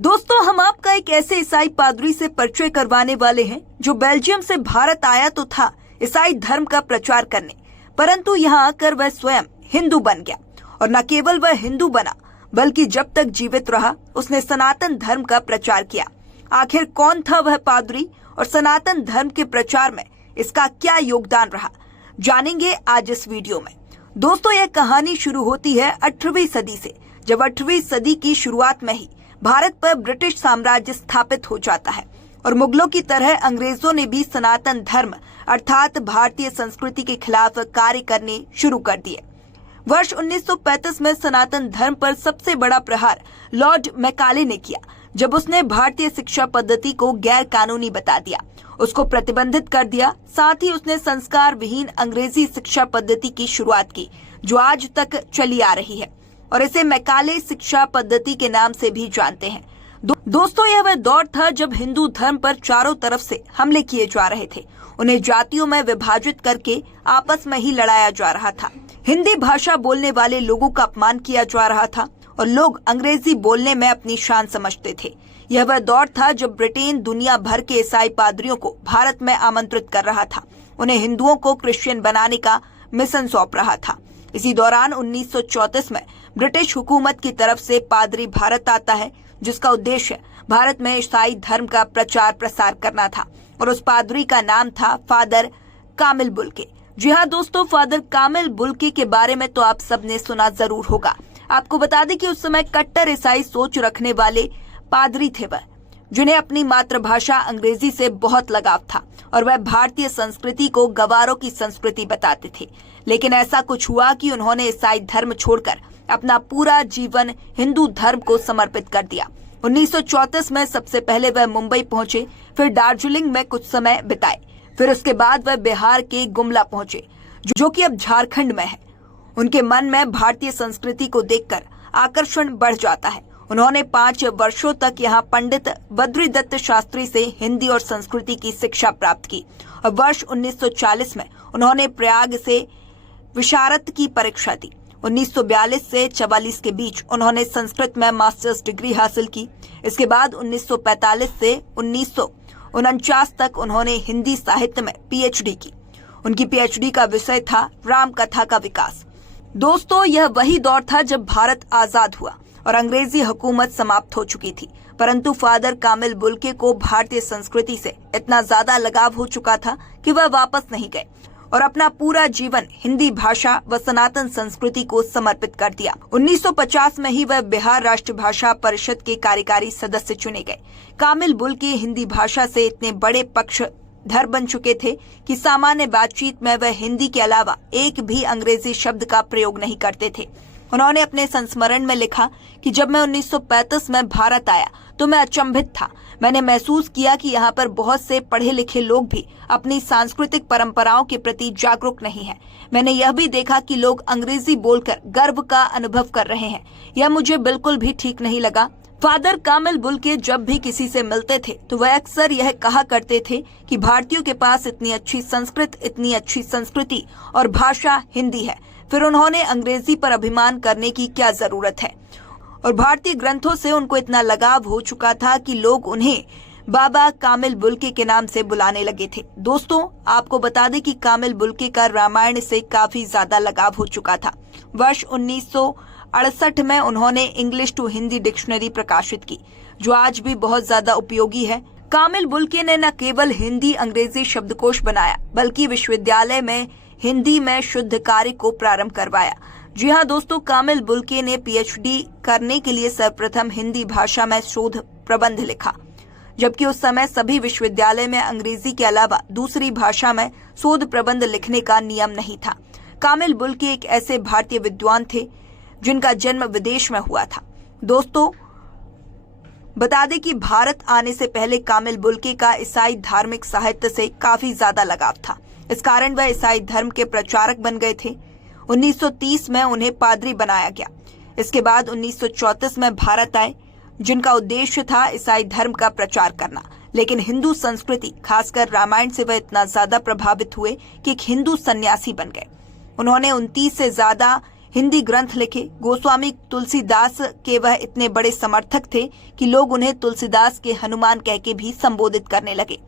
दोस्तों, हम आपका एक ऐसे ईसाई पादरी से परिचय करवाने वाले हैं जो बेल्जियम से भारत आया तो था ईसाई धर्म का प्रचार करने, परंतु यहाँ आकर वह स्वयं हिंदू बन गया। और न केवल वह हिंदू बना, बल्कि जब तक जीवित रहा उसने सनातन धर्म का प्रचार किया। आखिर कौन था वह पादरी और सनातन धर्म के प्रचार में इसका क्या योगदान रहा, जानेंगे आज इस वीडियो में। दोस्तों, यह कहानी शुरू होती है 8वीं सदी से, जब 8वीं सदी की शुरुआत में ही भारत पर ब्रिटिश साम्राज्य स्थापित हो जाता है और मुगलों की तरह अंग्रेजों ने भी सनातन धर्म अर्थात भारतीय संस्कृति के खिलाफ कार्य करने शुरू कर दिए। वर्ष 1935 में सनातन धर्म पर सबसे बड़ा प्रहार लॉर्ड मैकाले ने किया, जब उसने भारतीय शिक्षा पद्धति को गैर कानूनी बता दिया, उसको प्रतिबंधित कर दिया। साथ ही उसने संस्कार विहीन अंग्रेजी शिक्षा पद्धति की शुरुआत की, जो आज तक चली आ रही है और इसे मैकाले शिक्षा पद्धति के नाम से भी जानते हैं। दोस्तों, यह वह दौर था जब हिंदू धर्म पर चारों तरफ से हमले किए जा रहे थे। उन्हें जातियों में विभाजित करके आपस में ही लड़ाया जा रहा था। हिंदी भाषा बोलने वाले लोगों का अपमान किया जा रहा था और लोग अंग्रेजी बोलने में अपनी शान समझते थे। यह वह दौर था जब ब्रिटेन दुनिया भर के ईसाई पादरियों को भारत में आमंत्रित कर रहा था, उन्हें हिंदुओं को क्रिश्चियन बनाने का मिशन सौंप रहा था। इसी दौरान 1934 में ब्रिटिश हुकूमत की तरफ से पादरी भारत आता है, जिसका उद्देश्य भारत में ईसाई धर्म का प्रचार प्रसार करना था और उस पादरी का नाम था फादर कामिल बुल्के। जी हाँ दोस्तों, फादर कामिल बुल्के के बारे में तो आप सबने सुना जरूर होगा। आपको बता दें कि उस समय कट्टर ईसाई सोच रखने वाले पादरी थे वह, जिन्हें अपनी मातृभाषा अंग्रेजी से बहुत लगाव था और वह भारतीय संस्कृति को गवारों की संस्कृति बताते थे। लेकिन ऐसा कुछ हुआ कि उन्होंने ईसाई धर्म छोड़कर अपना पूरा जीवन हिंदू धर्म को समर्पित कर दिया। 1934 में सबसे पहले वह मुंबई पहुंचे, फिर दार्जिलिंग में कुछ समय बिताए, फिर उसके बाद वह बिहार के गुमला पहुंचे, जो कि अब झारखंड में है। उनके मन में भारतीय संस्कृति को देखकर आकर्षण बढ़ जाता है। उन्होंने 5 वर्षों तक यहाँ पंडित बद्रीदत्त शास्त्री से हिंदी और संस्कृति की शिक्षा प्राप्त की और वर्ष 1940 में उन्होंने प्रयाग से विशारद की परीक्षा दी। 1942 से 44 के बीच उन्होंने संस्कृत में मास्टर्स डिग्री हासिल की। इसके बाद 1945 से 1949 तक उन्होंने हिंदी साहित्य में पीएचडी की। उनकी पीएचडी का विषय था राम कथा का विकास। दोस्तों, यह वही दौर था जब भारत आजाद हुआ और अंग्रेजी हुकूमत समाप्त हो चुकी थी, परंतु फादर कामिल बुल्के को भारतीय संस्कृति से इतना ज्यादा लगाव हो चुका था कि वह वापस नहीं गए और अपना पूरा जीवन हिंदी भाषा व सनातन संस्कृति को समर्पित कर दिया। 1950 में ही वह बिहार राष्ट्र भाषा परिषद के कार्यकारी सदस्य चुने गए। कामिल बुल्के हिंदी भाषा से इतने बड़े पक्षधर बन चुके थे कि सामान्य बातचीत में वह हिंदी के अलावा एक भी अंग्रेजी शब्द का प्रयोग नहीं करते थे। उन्होंने अपने संस्मरण में लिखा कि जब मैं 1935 में भारत आया तो मैं अचंभित था। मैंने महसूस किया कि यहाँ पर बहुत से पढ़े लिखे लोग भी अपनी सांस्कृतिक परंपराओं के प्रति जागरूक नहीं हैं। मैंने यह भी देखा कि लोग अंग्रेजी बोलकर गर्व का अनुभव कर रहे हैं। यह मुझे बिल्कुल भी ठीक नहीं लगा। फादर कामिल बुल्के जब भी किसी से मिलते थे तो वह अक्सर यह कहा करते थे कि भारतीयों के पास इतनी अच्छी संस्कृति और भाषा हिंदी है, फिर उन्होंने अंग्रेजी पर अभिमान करने की क्या जरूरत है। और भारतीय ग्रंथों से उनको इतना लगाव हो चुका था कि लोग उन्हें बाबा कामिल बुल्के के नाम से बुलाने लगे थे। दोस्तों, आपको बता दें कि कामिल बुल्के का रामायण से काफी ज्यादा लगाव हो चुका था। वर्ष 1968 में उन्होंने इंग्लिश टू हिंदी डिक्शनरी प्रकाशित की, जो आज भी बहुत ज्यादा उपयोगी है। कामिल बुल्के ने न केवल हिंदी अंग्रेजी शब्दकोश बनाया, बल्कि विश्वविद्यालय में हिंदी में शुद्ध कार्य को प्रारंभ करवाया। जी हाँ दोस्तों, कामिल बुल्के ने पीएचडी करने के लिए सर्वप्रथम हिंदी भाषा में शोध प्रबंध लिखा, जबकि उस समय सभी विश्वविद्यालय में अंग्रेजी के अलावा दूसरी भाषा में शोध प्रबंध लिखने का नियम नहीं था। कामिल बुल्के एक ऐसे भारतीय विद्वान थे जिनका जन्म विदेश में हुआ था। दोस्तों, बता दें कि भारत आने से पहले कामिल बुल्के का ईसाई धार्मिक साहित्य से काफी ज्यादा लगाव था। इस कारण वह ईसाई धर्म के प्रचारक बन गए थे। 1930 में उन्हें पादरी बनाया गया। इसके बाद 1934 में भारत आए, जिनका उद्देश्य था ईसाई धर्म का प्रचार करना। लेकिन हिंदू संस्कृति, खासकर रामायण से वह इतना ज्यादा प्रभावित हुए कि एक हिंदू सन्यासी बन गए। उन्होंने 29 से ज्यादा हिंदी ग्रंथ लिखे। गोस्वामी तुलसीदास के वह इतने बड़े समर्थक थे कि लोग उन्हें तुलसीदास के हनुमान कह के भी संबोधित करने लगे।